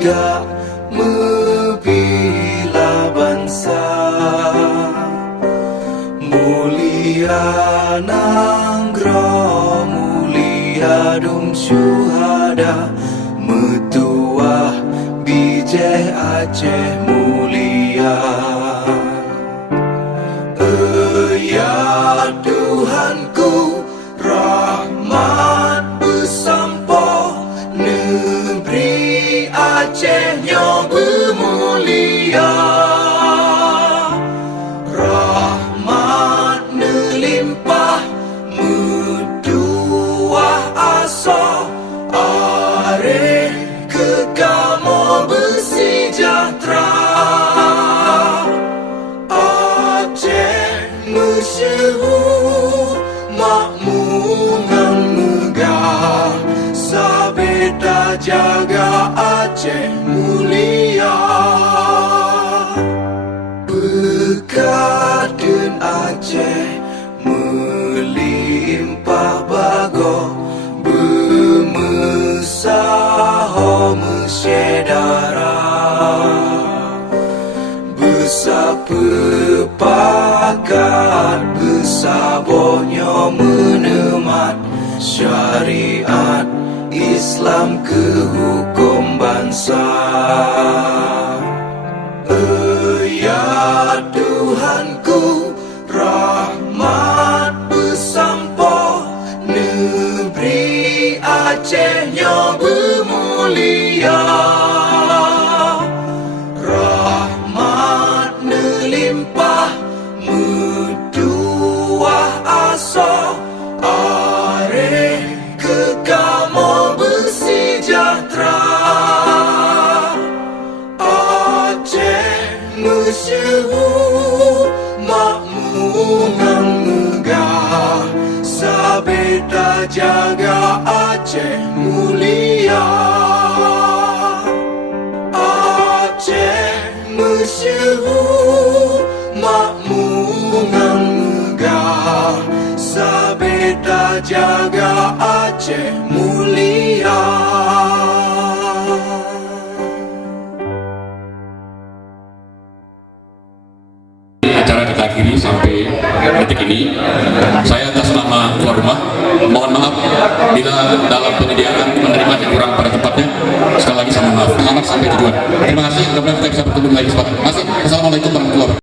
tiga membela bangsa. Mulia Nanggroe, mulia dum syuhada, metuah bijih Aceh mulia. Ya Tuhanku, rahmat bersampo, negeri Aceh nyo bermulia. Rahmat nelimpah, metuah asa, are kekamo bersejahtera. Masyhur makmungan megah, sabeda jaga Aceh mulia. Bekaden Aceh melimpah bago, bermesaho mesyedara. Bersepakatan bersabonyo menemat, syariat Islam ke hukum bangsa. Ya Tuhanku, rahmat bersampo, negeri Aceh nyo bermulia. Rahmat nelimpah, metuah asa, are kekamo bersejahtera. Aceh masyhur makmungan megah, sabeda jaga Aceh mulia. Aceh masyhur makmungan megah, sabeda jaga Aceh mulia. Acara kita akhiri sampai detik ini. Saya atas nama tuan rumah mohon maaf bila dalam penyediaan menerima yang kurang pada tempatnya. Sekali lagi saya mohon maaf. Selamat sampai tujuan. Terima kasih. Mudah-mudahan kita bisa bertemu lagi. Terima kasih. Assalamualaikum warahmatullahi wabarakatuh.